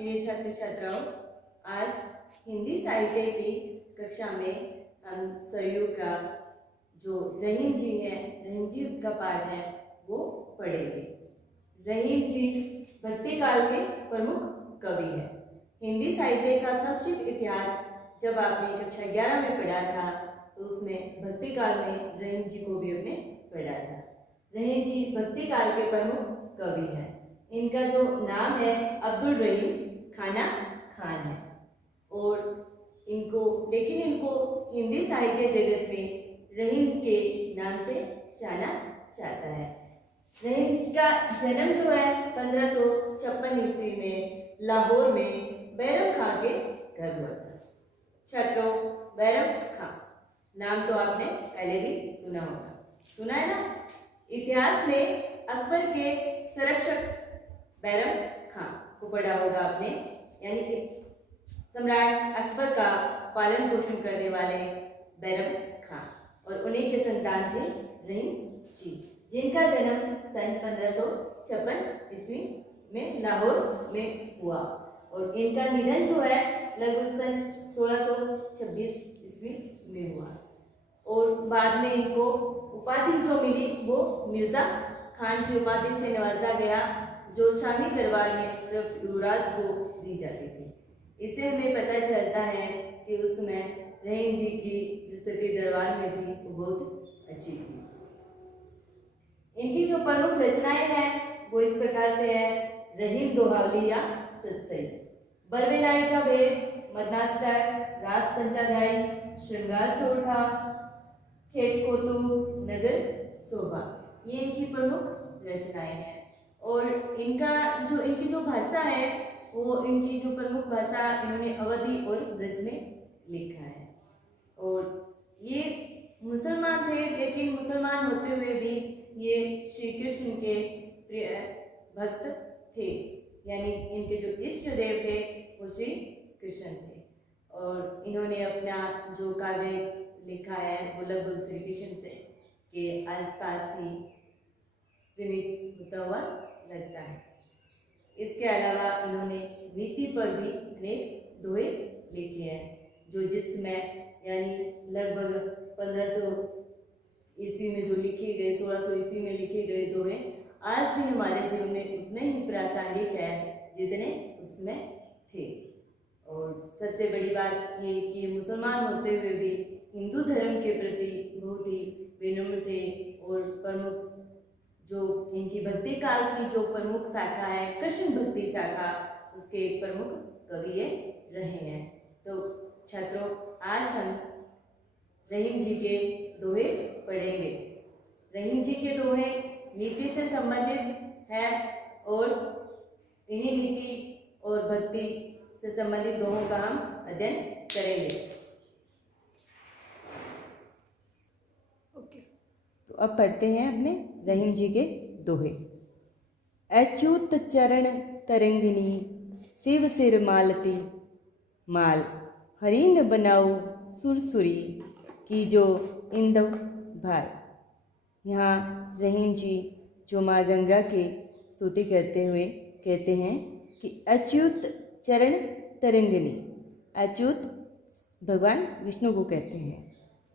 प्रिय छात्र छात्राओं, आज हिंदी साहित्य की कक्षा में हम सरयू का जो रहीम जी है, रहीम जी का पाठ है वो पढ़ेंगे। रहीम जी भक्ति काल के प्रमुख कवि है। हिंदी साहित्य का संक्षिप्त इतिहास जब आपने कक्षा 11 में पढ़ा था तो उसमें भक्ति काल में रहीम जी को भी हमने पढ़ा था। रहीम जी भक्ति काल के प्रमुख कवि हैं। इनका जो नाम है अब्दुल रहीम खाना खान है और इनको हिंदी साहित्य जगत में रहीम के नाम से जाना जाता है। रहीम का जन्म जो है 1556 ईस्वी में लाहौर में बैरम खां के घर हुआ था। छात्रों, बैरम खां नाम तो आपने पहले भी सुना होगा, सुना है ना। इतिहास में अकबर के संरक्षक बैरम खां को पढ़ा होगा आपने, यानी कि सम्राट अकबर का पालन पोषण करने वाले बैरम खां, और उन्हीं के संतान थे रहीम जी, जिनका जन्म सन 1556 ईस्वी में लाहौर में हुआ और इनका निधन जो है लगभग सन 1626 ईस्वी में हुआ। और बाद में इनको उपाधि जो मिली वो मिर्जा खान की उपाधि से नवाजा गया, जो शाही दरबार में सिर्फ युवराज को दी जाती थी। इससे हमें पता चलता है कि उसमें रहीम जी की जो स्थिति दरबार में थी वो बहुत अच्छी थी। इनकी जो प्रमुख रचनाएं हैं वो इस प्रकार से है: रहीम दोहावली या सतसई, बरबेलाई का भेद, मदनाष्टक, रास पंचाध्यायी, श्रृंगार सोठा, खेत कोतु, नगर शोभा, ये इनकी प्रमुख रचनाएं हैं। और इनकी जो भाषा है वो इनकी जो प्रमुख भाषा इन्होंने अवधी और ब्रज में लिखा है। और ये मुसलमान थे, लेकिन मुसलमान होते हुए भी ये श्री कृष्ण के प्रिय भक्त थे, यानी इनके जो इष्ट देव थे वो श्री कृष्ण थे। और इन्होंने अपना जो काव्य लिखा है वो लगभग श्री कृष्ण से के आसपास ही सीमित होता हुआ लगता है। इसके अलावा इन्होंने नीति पर भी अनेक दोहे लिखे हैं, जो जिसमें यानी लगभग 1500 ईस्वी में जो लिखे गए, 1600 ईस्वी में लिखे गए दोहे आज भी हमारे जीवन में उतने ही प्रासंगिक है जितने उसमें थे। और सबसे बड़ी बात ये कि मुसलमान होते हुए भी हिंदू धर्म के प्रति बहुत ही विनम्र थे। और प्रमुख जो इनकी भक्ति काल की जो प्रमुख शाखा है कृष्ण भक्ति शाखा, उसके एक प्रमुख कवि रहे हैं। तो छात्रों, आज हम रहीम जी के दोहे पढ़ेंगे। रहीम जी के दोहे नीति से संबंधित है और इन्हीं नीति और भक्ति से संबंधित दोहों का हम अध्ययन करेंगे। तो अब पढ़ते हैं अपने रहीम जी के दोहे। अच्युत चरण तरंगिनी, शिव सिर मालती माल, हरि न बनाओ सुरसुरी, की जो इंदव भार। यहाँ रहीम जी जो माँ गंगा की स्तुति करते हुए कहते हैं कि अच्युत चरण तरंगिनी, अच्युत भगवान विष्णु को कहते हैं,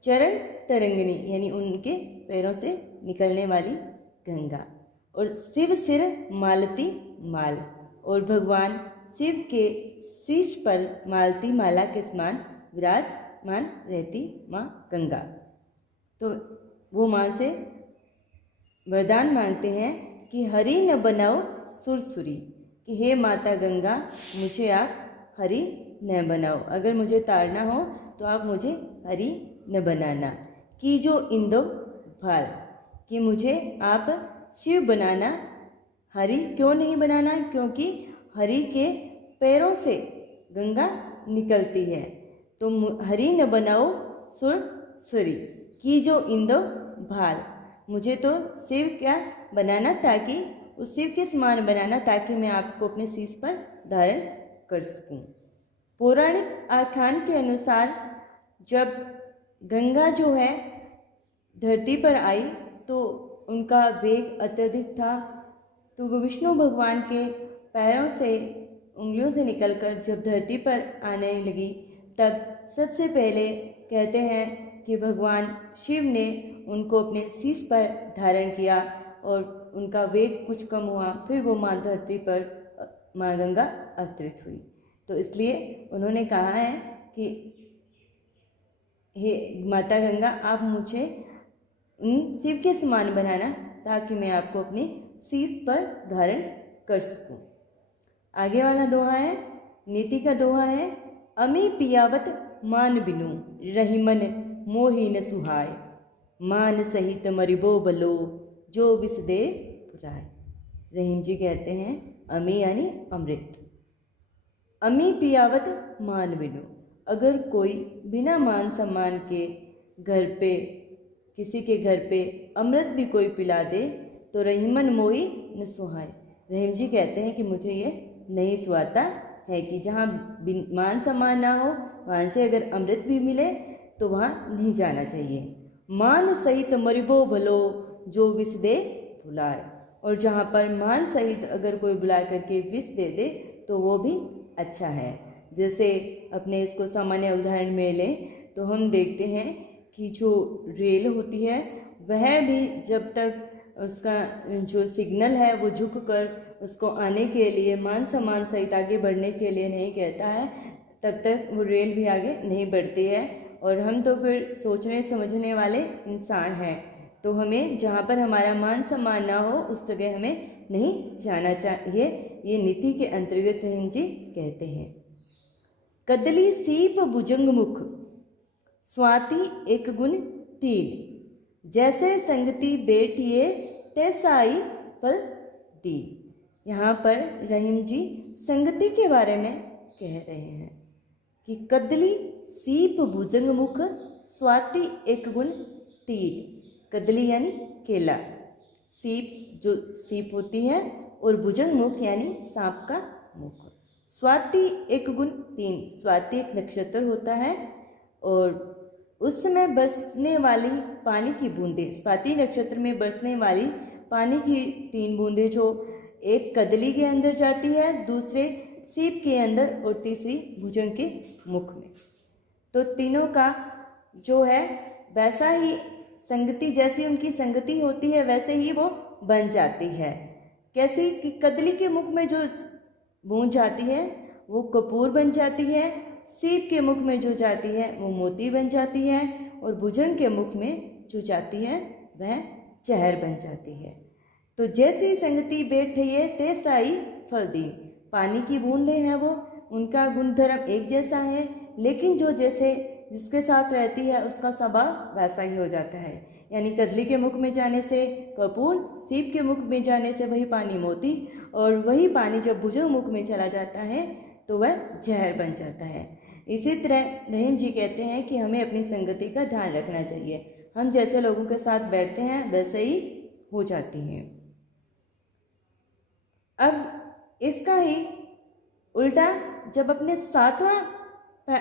चरण तरंगिनी यानी उनके पैरों से निकलने वाली गंगा, और शिव सिर मालती माल, और भगवान शिव के शीश पर मालती माला के समान विराजमान रहती माँ गंगा। तो वो माँ से वरदान मांगते हैं कि हरि न बनाओ सुरसुरी, कि हे माता गंगा मुझे आप हरि न बनाओ, अगर मुझे तारना हो तो आप मुझे हरि न बनाना। कि जो इंदो भाल, कि मुझे आप शिव बनाना, हरि क्यों नहीं बनाना, क्योंकि हरि के पैरों से गंगा निकलती है। तो हरि न बनाओ सुरसुरी, कि जो इंदो भाल, मुझे तो शिव क्या बनाना, ताकि उस शिव के समान बनाना, ताकि मैं आपको अपने शीश पर धारण कर सकूं। पौराणिक आख्यान के अनुसार जब गंगा जो है धरती पर आई तो उनका वेग अत्यधिक था, तो वो विष्णु भगवान के पैरों से उंगलियों से निकलकर जब धरती पर आने लगी, तब सबसे पहले कहते हैं कि भगवान शिव ने उनको अपने शीश पर धारण किया और उनका वेग कुछ कम हुआ, फिर वो माँ धरती पर माँ गंगा अवतरित हुई। तो इसलिए उन्होंने कहा है कि हे माता गंगा, आप मुझे उन शिव के समान बनाना ताकि मैं आपको अपने शीश पर धारण कर सकूं। आगे वाला दोहा है, नीति का दोहा है, अमी पियावत मान बिनु रहीमन मोहि न सुहाय, मान सहित मरिबो बलो जो विष दे भुलाए। रहीम जी कहते हैं अमी यानी अमृत, अमी पियावत मान बिनु, अगर कोई बिना मान सम्मान के घर पे, किसी के घर पे अमृत भी कोई पिला दे तो रहीमन मोहि न सुहाए। रहीम जी कहते हैं कि मुझे ये नहीं सुहाता है कि जहाँ मान सम्मान ना हो, वहाँ से अगर अमृत भी मिले तो वहाँ नहीं जाना चाहिए। मान सहित मरिबो भलो जो विष दे भुलाए, और जहाँ पर मान सहित अगर कोई बुला करके विष दे दे तो वो भी अच्छा है। जैसे अपने इसको सामान्य उदाहरण में लें तो हम देखते हैं कि जो रेल होती है वह भी जब तक उसका जो सिग्नल है वो झुक कर उसको आने के लिए मान सम्मान सहित आगे बढ़ने के लिए नहीं कहता है, तब तक वो रेल भी आगे नहीं बढ़ती है। और हम तो फिर सोचने समझने वाले इंसान हैं, तो हमें जहाँ पर हमारा मान सम्मान ना हो उस जगह हमें नहीं जाना चाहिए। ये नीति के अंतर्गत रहीम जी कहते हैं। कदली सीप भुजंग मुख स्वाति एक गुण तीन, जैसे संगति बैठिए तैसाई फल दी। यहाँ पर रहीम जी संगति के बारे में कह रहे हैं कि कदली सीप भुजंग मुख स्वाति एक गुण तीन। कदली यानी केला, सीप जो सीप होती है, और भुजंग मुख यानी सांप का मुख। स्वाति एक गुण तीन, स्वाति एक नक्षत्र होता है और उस समय बरसने वाली पानी की बूंदें, स्वाति नक्षत्र में बरसने वाली पानी की 3 बूंदें जो एक कदली के अंदर जाती है, दूसरे सीप के अंदर और तीसरी भुजंग के मुख में। तो तीनों का जो है वैसा ही संगति, जैसी उनकी संगति होती है वैसे ही वो बन जाती है। कैसी कि कदली के मुख में जो बूंद जाती है वो कपूर बन जाती है, सीप के मुख में जो जाती है वो मोती बन जाती है, और भुजंग के मुख में जो जाती है वह जहर बन जाती है। तो जैसी संगति बैठिए तैसाई फल दी। पानी की बूंदें हैं वो, उनका गुणधर्म एक जैसा है, लेकिन जो जैसे जिसके साथ रहती है उसका स्वभाव वैसा ही हो जाता है। यानी कदली के मुख में जाने से कपूर, सीप के मुख में जाने से वही पानी मोती, और वही पानी जब भुजंग मुख में चला जाता है तो वह जहर बन जाता है। इसी तरह रहीम जी कहते हैं कि हमें अपनी संगति का ध्यान रखना चाहिए। हम जैसे लोगों के साथ बैठते हैं वैसे ही हो जाती हैं। अब इसका ही उल्टा जब अपने 7वां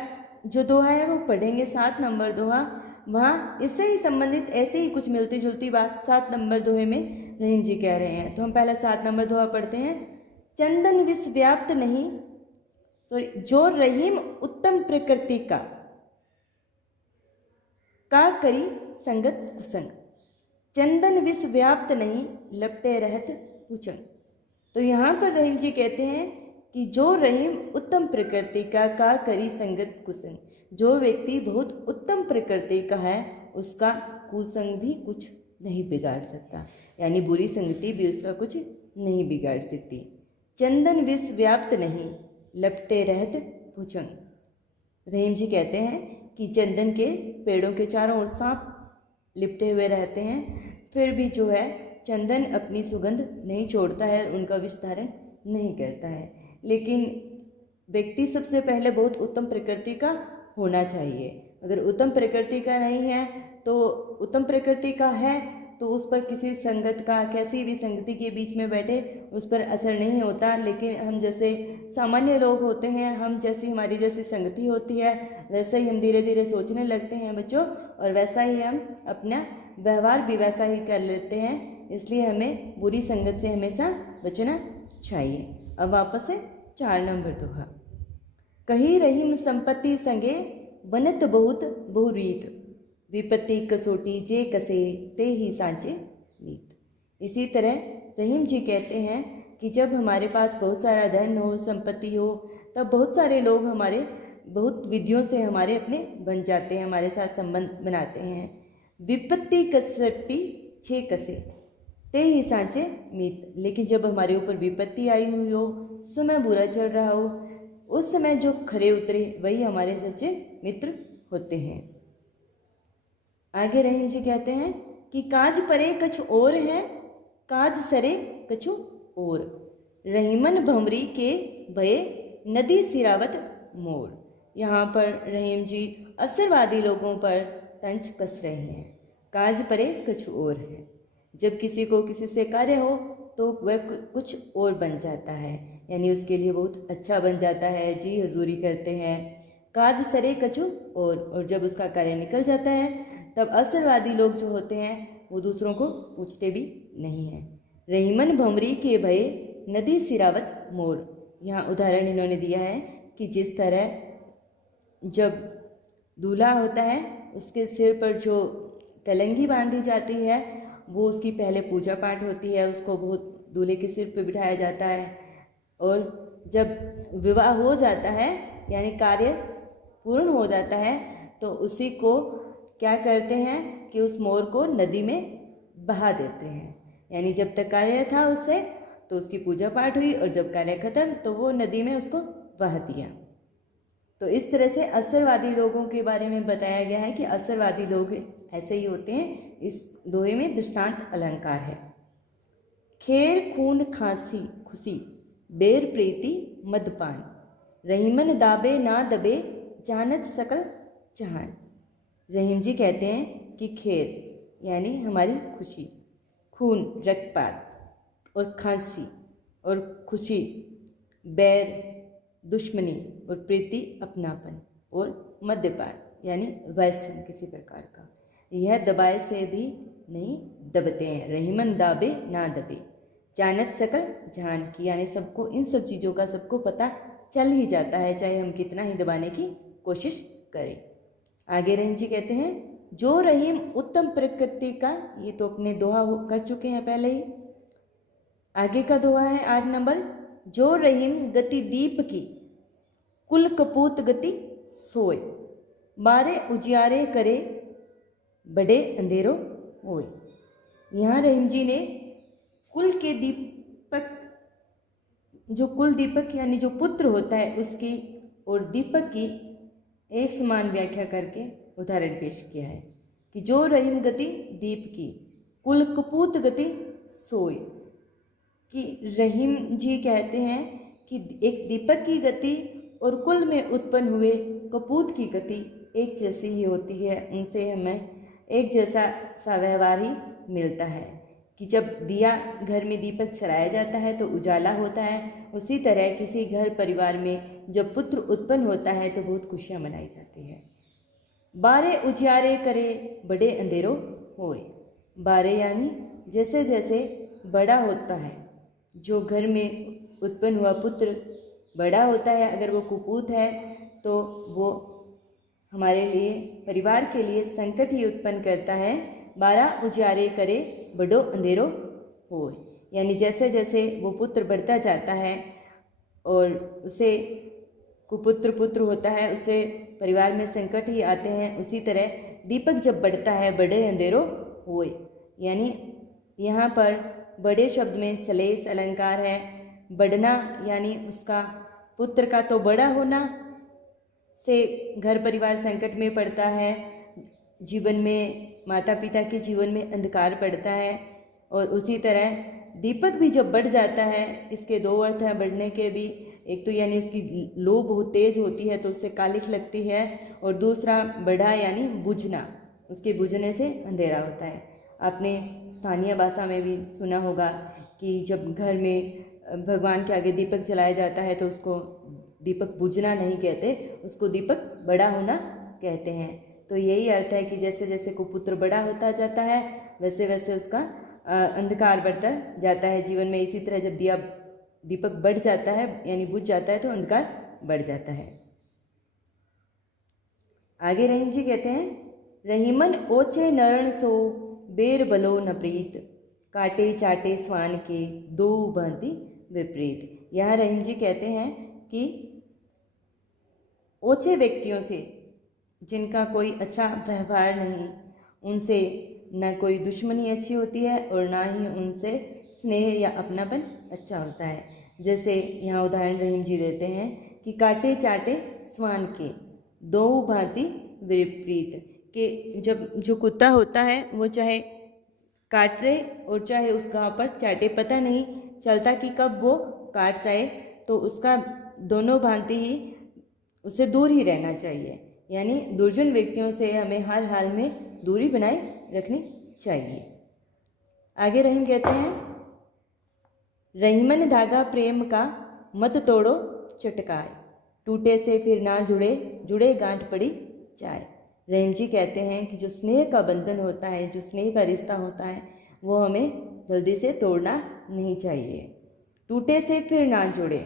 जो दोहा है वो पढ़ेंगे, 7 नंबर दोहा, वहाँ इससे ही संबंधित ऐसे ही कुछ मिलती जुलती बात 7 नंबर दोहे में रहीम जी कह रहे हैं। तो हम पहले 7 नंबर दोहा पढ़ते हैं। चंदन विष व्याप्त नहीं, जो रहीम उत्तम प्रकृति का करी संगत कुसंग। चंदन विष व्याप्त नहीं, लपटे रहत भुजंग। तो यहाँ पर रहीम जी कहते हैं कि जो रहीम उत्तम प्रकृति का करी संगत कुसंग, जो व्यक्ति बहुत उत्तम प्रकृति का है उसका कुसंग भी कुछ नहीं बिगाड़ सकता, यानी बुरी संगति भी उसका कुछ नहीं बिगाड़ सकती। चंदन विष व्याप्त नहीं, लपटे रहत भुजंग। रहीम जी कहते हैं कि चंदन के पेड़ों के चारों ओर सांप लिपटे हुए रहते हैं, फिर भी जो है चंदन अपनी सुगंध नहीं छोड़ता है, उनका विष धारण नहीं करता है। लेकिन व्यक्ति सबसे पहले बहुत उत्तम प्रकृति का होना चाहिए। अगर उत्तम प्रकृति का नहीं है तो उत्तम प्रकृति का है तो उस पर किसी संगत का, कैसी भी संगति के बीच में बैठे उस पर असर नहीं होता। लेकिन हम जैसे सामान्य लोग होते हैं, हम जैसी हमारी जैसी संगति होती है वैसे ही हम धीरे धीरे सोचने लगते हैं बच्चों, और वैसा ही हम अपना व्यवहार भी वैसा ही कर लेते हैं। इसलिए हमें बुरी संगत से हमेशा बचना चाहिए। अब वापस से 4 नंबर दोहा। कही रहीम संपत्ति संगे बनत बहुत बहुरीत, विपत्ति कसोटी जे कसे ते ही सांचे मीत। इसी तरह रहीम जी कहते हैं कि जब हमारे पास बहुत सारा धन हो, संपत्ति हो, तब बहुत सारे लोग हमारे बहुत विधियों से हमारे अपने बन जाते हैं, हमारे साथ संबंध बनाते हैं। विपत्ति कसोटी छे कसे ते ही सांचे मीत। लेकिन जब हमारे ऊपर विपत्ति आई हुई हो, समय बुरा चल रहा हो, उस समय जो खरे उतरे वही हमारे सच्चे मित्र होते हैं। आगे रहीम जी कहते हैं कि काज परे कछु और है, काज सरे कछु और, रहीमन भमरी के भये नदी सिरावत मोर। यहाँ पर रहीम जी असरवादी लोगों पर तंज कस रहे हैं। काज परे कछु और है, जब किसी को किसी से कार्य हो तो वह कुछ और बन जाता है, यानी उसके लिए बहुत अच्छा बन जाता है, जी हजूरी करते हैं। काज सरे कछु और जब उसका कार्य निकल जाता है तब असरवादी लोग जो होते हैं वो दूसरों को पूछते भी नहीं हैं। रहीमन भमरी के भय नदी सिरावत मोर। यहाँ उदाहरण इन्होंने दिया है कि जिस तरह जब दूल्हा होता है उसके सिर पर जो तलंगी बांधी जाती है वो उसकी पहले पूजा पाठ होती है, उसको बहुत दूल्हे के सिर पर बिठाया जाता है, और जब विवाह हो जाता है यानी कार्य पूर्ण हो जाता है तो उसी को क्या करते हैं कि उस मोर को नदी में बहा देते हैं। यानी जब तक कार्य था उससे तो उसकी पूजा पाठ हुई और जब कार्य खत्म तो वो नदी में उसको बहा दिया। तो इस तरह से असरवादी लोगों के बारे में बताया गया है कि असरवादी लोग ऐसे ही होते हैं। इस दोहे में दृष्टांत अलंकार है। खेर खून खांसी खुशी, बेर प्रीति मदपान, रहीमन दाबे ना दबे जानत सकल जहान। रहीम जी कहते हैं कि खेर यानी हमारी खुशी, खून रक्तपात, और खांसी और खुशी, बैर दुश्मनी, और प्रीति अपनापन, और मद्यपान यानी व्यसन किसी प्रकार का, यह दबाए से भी नहीं दबते हैं। रहीमन दाबे ना दबे जानत सकल जहान की, यानी सबको इन सब चीज़ों का सबको पता चल ही जाता है चाहे हम कितना ही दबाने की कोशिश करें। आगे रहीम जी कहते हैं जो रहीम उत्तम प्रकृति का, ये तो अपने दोहा कर चुके हैं पहले ही। आगे का दोहा है 8 नंबर। जो रहीम गति दीप की, कुल कपूत गति सोए, बारे उजियारे करे बड़े अंधेरो होए। यहाँ रहीम जी ने कुल के दीपक, जो कुल दीपक यानी जो पुत्र होता है उसकी और दीपक की एक समान व्याख्या करके उदाहरण पेश किया है कि जो रहीम गति दीप की, कुल कपूत गति सोए। कि रहीम जी कहते हैं कि एक दीपक की गति और कुल में उत्पन्न हुए कपूत की गति एक जैसी ही होती है, उनसे हमें एक जैसा सा व्यवहार ही मिलता है। कि जब दिया घर में दीपक जलाया जाता है तो उजाला होता है, उसी तरह किसी घर परिवार में जब पुत्र उत्पन्न होता है तो बहुत खुशियाँ मनाई जाती है। बारे उजियारे करे बड़े अंधेरो होए। बारे यानी जैसे जैसे बड़ा होता है, जो घर में उत्पन्न हुआ पुत्र बड़ा होता है, अगर वो कुपूत है तो वो हमारे लिए, परिवार के लिए संकट ही उत्पन्न करता है। बारा उजियारे करे बड़ो अंधेरो होए, यानी जैसे जैसे वो पुत्र बढ़ता जाता है और उसे कुपुत्र पुत्र होता है, उसे परिवार में संकट ही आते हैं। उसी तरह दीपक जब बढ़ता है बड़े अंधेरो होए, यानी यहाँ पर बड़े शब्द में सलेस अलंकार है। बढ़ना यानी उसका पुत्र का तो बड़ा होना से घर परिवार संकट में पड़ता है, जीवन में माता पिता के जीवन में अंधकार पड़ता है। और उसी तरह दीपक भी जब बढ़ जाता है, इसके दो अर्थ हैं बढ़ने के भी। एक तो यानी उसकी लो बहुत तेज होती है तो उससे कालिख लगती है, और दूसरा बढ़ा यानी बुझना, उसके बुझने से अंधेरा होता है। आपने स्थानीय भाषा में भी सुना होगा कि जब घर में भगवान के आगे दीपक जलाया जाता है तो उसको दीपक बुझना नहीं कहते, उसको दीपक बड़ा होना कहते हैं। तो यही अर्थ है कि जैसे जैसे कुपुत्र बड़ा होता जाता है वैसे वैसे उसका अंधकार बढ़ता जाता है जीवन में। इसी तरह जब दिया दीपक बढ़ जाता है यानी बुझ जाता है तो अंधकार बढ़ जाता है। आगे रहीम जी कहते हैं, रहीमन ओछे नरण सो बेर बलो न प्रीत, काटे चाटे स्वान के दो भांति विपरीत। यहाँ रहीम जी कहते हैं कि ओछे व्यक्तियों से, जिनका कोई अच्छा व्यवहार नहीं, उनसे न कोई दुश्मनी अच्छी होती है और ना ही उनसे स्नेह या अपनापन अच्छा होता है। जैसे यहाँ उदाहरण रहीम जी देते हैं कि काटे चाटे स्वान के दो भांति विपरीत, कि जब जो कुत्ता होता है वो चाहे काट रहे और चाहे उस घाव पर चाटे, पता नहीं चलता कि कब वो काट जाए, तो उसका दोनों भांति ही उससे दूर ही रहना चाहिए। यानी दुर्जन व्यक्तियों से हमें हर हाल में दूरी बनाए रखनी चाहिए। आगे रहीम कहते हैं, रहीमन धागा प्रेम का मत तोड़ो चटकाए, टूटे से फिर ना जुड़े, जुड़े गांठ पड़ी चाय। रहीम जी कहते हैं कि जो स्नेह का बंधन होता है, जो स्नेह का रिश्ता होता है, वो हमें जल्दी से तोड़ना नहीं चाहिए। टूटे से फिर ना जुड़े,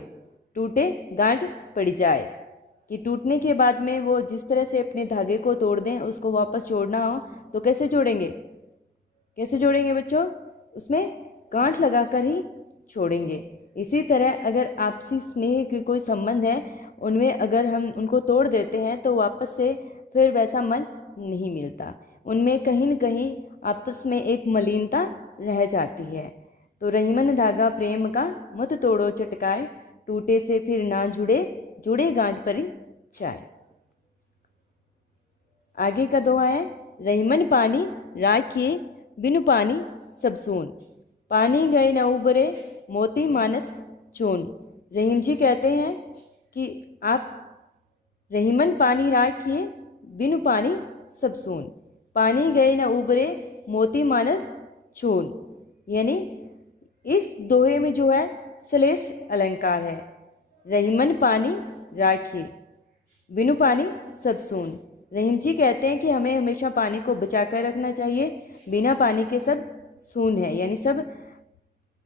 टूटे गांठ पड़ जाए, कि टूटने के बाद में वो जिस तरह से अपने धागे को तोड़ दें, उसको वापस जोड़ना हो तो कैसे जोड़ेंगे, कैसे जोड़ेंगे बच्चों? उसमें गांठ लगाकर ही छोड़ेंगे। इसी तरह अगर आपसी स्नेह के कोई संबंध है, उनमें अगर हम उनको तोड़ देते हैं तो वापस से फिर वैसा मन नहीं मिलता, उनमें कहीं न कहीं आपस में एक मलिनता रह जाती है। तो रहीमन धागा प्रेम का मत तोड़ो चटकाए, टूटे से फिर ना जुड़े, जुड़े गांठ परी चाय। आगे का दोहा है, रहीमन पानी राखिए बिनु पानी सब सून, पानी गए न उबरे मोती मानस चून। रहीम जी कहते हैं कि आप रहीमन पानी राखिए बिनु पानी सब सून, पानी गए न उबरे मोती मानस चून। यानी इस दोहे में जो है श्लेष अलंकार है। रहीमन पानी राखिए बिनु पानी सब सून। रहीम जी कहते हैं कि हमें हमेशा पानी को बचा कर रखना चाहिए, बिना पानी के सब सून है, यानी सब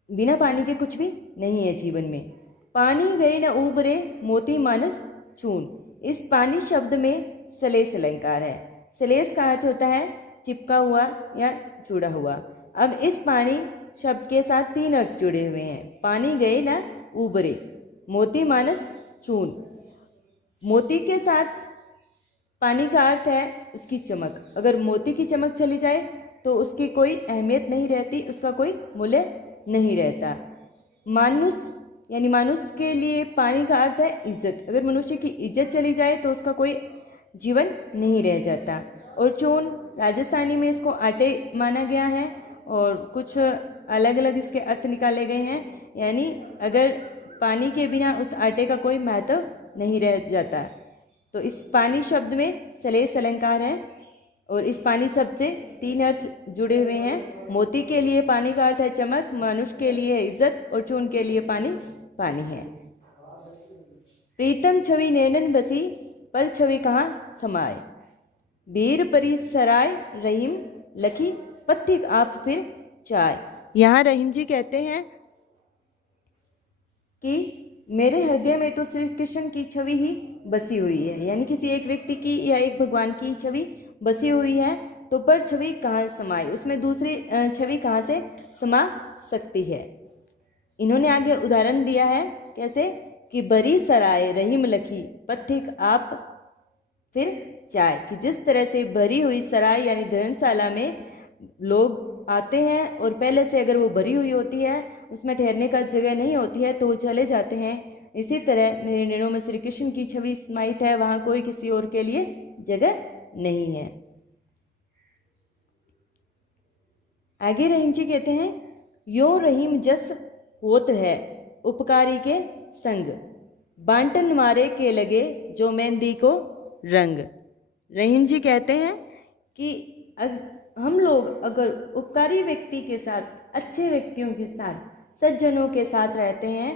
बिना पानी के कुछ भी नहीं है जीवन में। पानी गए न उबरे मोती मानस चून, इस पानी शब्द में श्लेष अलंकार है। श्लेष का अर्थ होता है चिपका हुआ या जुड़ा हुआ। अब इस पानी शब्द के साथ तीन अर्थ जुड़े हुए हैं। पानी गए न उबरे, मोती मानस चून। मोती के साथ पानी का अर्थ है उसकी चमक। अगर मोती की चमक चली जाए तो उसकी कोई अहमियत नहीं रहती, उसका कोई मूल्य नहीं रहता। मानुष यानी मनुष्य के लिए पानी का अर्थ है इज्जत। अगर मनुष्य की इज्जत चली जाए तो उसका कोई जीवन नहीं रह जाता। और चून, राजस्थानी में इसको आटे माना गया है और कुछ अलग अलग इसके अर्थ निकाले गए हैं। यानी अगर पानी के बिना उस आटे का कोई महत्व नहीं रह जाता। तो इस पानी शब्द में श्लेष अलंकार है और इस पानी शब्द से तीन अर्थ जुड़े हुए हैं। मोती के लिए पानी का अर्थ है चमक, मनुष्य के लिए है इज्जत और चून के लिए पानी पानी है। प्रीतम छवि नैनन बसी पर छवि कहाँ समाए, बीर परी सराय रहीम लखी पथिक आप फिर चाय। यहाँ रहीम जी कहते हैं कि मेरे हृदय में तो श्री कृष्ण की छवि ही बसी हुई है, यानी किसी एक व्यक्ति की या एक भगवान की छवि बसी हुई है, तो पर छवि कहाँ समाई, उसमें दूसरी छवि कहाँ से समा सकती है। इन्होंने आगे उदाहरण दिया है कैसे कि बरी सराय रहीम लखी पथिक आप फिर चाय, कि जिस तरह से भरी हुई सराय यानी धर्मशाला में लोग आते हैं और पहले से अगर वो भरी हुई होती है, उसमें ठहरने का जगह नहीं होती है तो वो चले जाते हैं। इसी तरह मेरे नैनों में श्री कृष्ण की छवि समाहित है, वहाँ कोई किसी और के लिए जगह नहीं है। आगे रहीम जी कहते हैं, यो रहीम जस होत है उपकारी के संग, बांटन मारे के लगे जो मेहंदी को रंग। रहीम जी कहते हैं कि हम लोग अगर उपकारी व्यक्ति के साथ, अच्छे व्यक्तियों के साथ, सज्जनों के साथ रहते हैं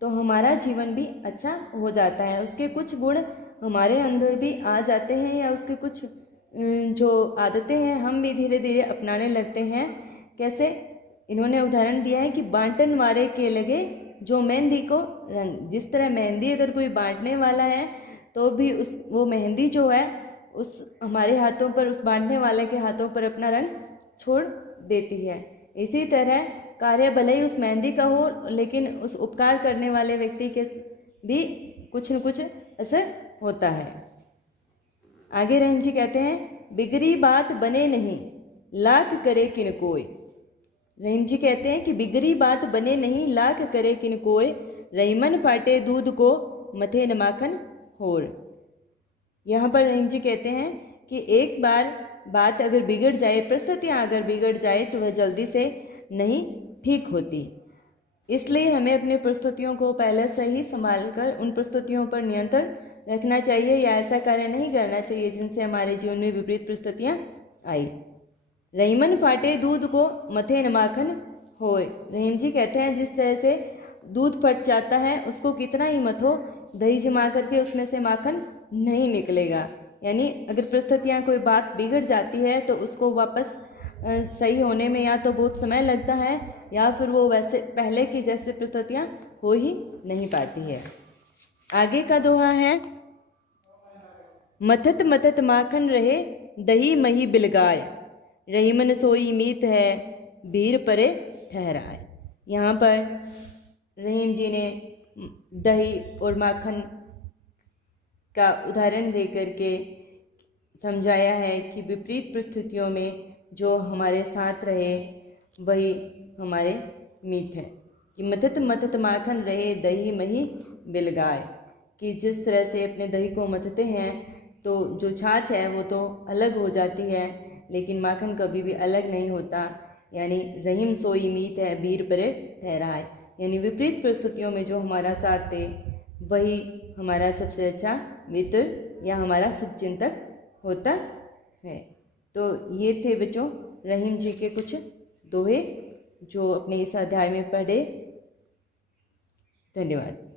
तो हमारा जीवन भी अच्छा हो जाता है। उसके कुछ गुण हमारे अंदर भी आ जाते हैं या उसके कुछ जो आदतें हैं हम भी धीरे धीरे अपनाने लगते हैं। कैसे? इन्होंने उदाहरण दिया है कि बांटन मारे के लगे जो मेहंदी को रंग, जिस तरह मेहंदी अगर कोई बांटने वाला है तो भी वो मेहंदी जो है उस हमारे हाथों पर, उस बांटने वाले के हाथों पर अपना रंग छोड़ देती है। इसी तरह कार्य भले ही उस मेहंदी का हो, लेकिन उस उपकार करने वाले व्यक्ति के भी कुछ न कुछ असर होता है। आगे रहीम जी कहते हैं, बिगड़ी बात बने नहीं, लाख करे किन कोय। रहीम जी कहते हैं कि बिगड़ी बात बने नहीं, लाख करे किन कोय, रहीमन फाटे दूध को मथे न माखन होर। यहाँ पर रहीम जी कहते हैं कि एक बार बात अगर बिगड़ जाए, परिस्थितियाँ अगर बिगड़ जाए तो वह जल्दी से नहीं ठीक होती। इसलिए हमें अपनी परिस्थितियों को पहले से ही संभाल कर उन परिस्थितियों पर नियंत्रण रखना चाहिए या ऐसा कार्य नहीं करना चाहिए जिनसे हमारे जीवन में विपरीत परिस्थितियाँ आई। रहीमन फाटे दूध को मथे न माखन होए। रहीम जी कहते हैं जिस तरह से दूध फट जाता है उसको कितना ही मथो, दही जमा करके उसमें से माखन नहीं निकलेगा। यानी अगर परिस्थितियाँ कोई बात बिगड़ जाती है तो उसको वापस सही होने में या तो बहुत समय लगता है या फिर वो वैसे पहले की जैसे परिस्थितियाँ हो ही नहीं पाती है। आगे का दोहा है, मथत मथत माखन रहे दही मही बिलगाय, रहीमन सोई मीत है भीर परे ठहराए। यहाँ पर रहीम जी ने दही और माखन का उदाहरण देकर के समझाया है कि विपरीत परिस्थितियों में जो हमारे साथ रहे वही हमारे मीत है। कि मथत मथत माखन रहे दही मही बिलगाय, कि जिस तरह से अपने दही को मथते हैं तो जो छाछ है वो तो अलग हो जाती है, लेकिन माखन कभी भी अलग नहीं होता। यानी रहीम सोई मीत है भीर परे ठहराए, यानी विपरीत परिस्थितियों में जो हमारा साथ दे वही हमारा सबसे अच्छा मित्र या हमारा शुभचिंतक होता है। तो ये थे बच्चों रहीम जी के कुछ दोहे जो अपने इस अध्याय में पढ़े। धन्यवाद।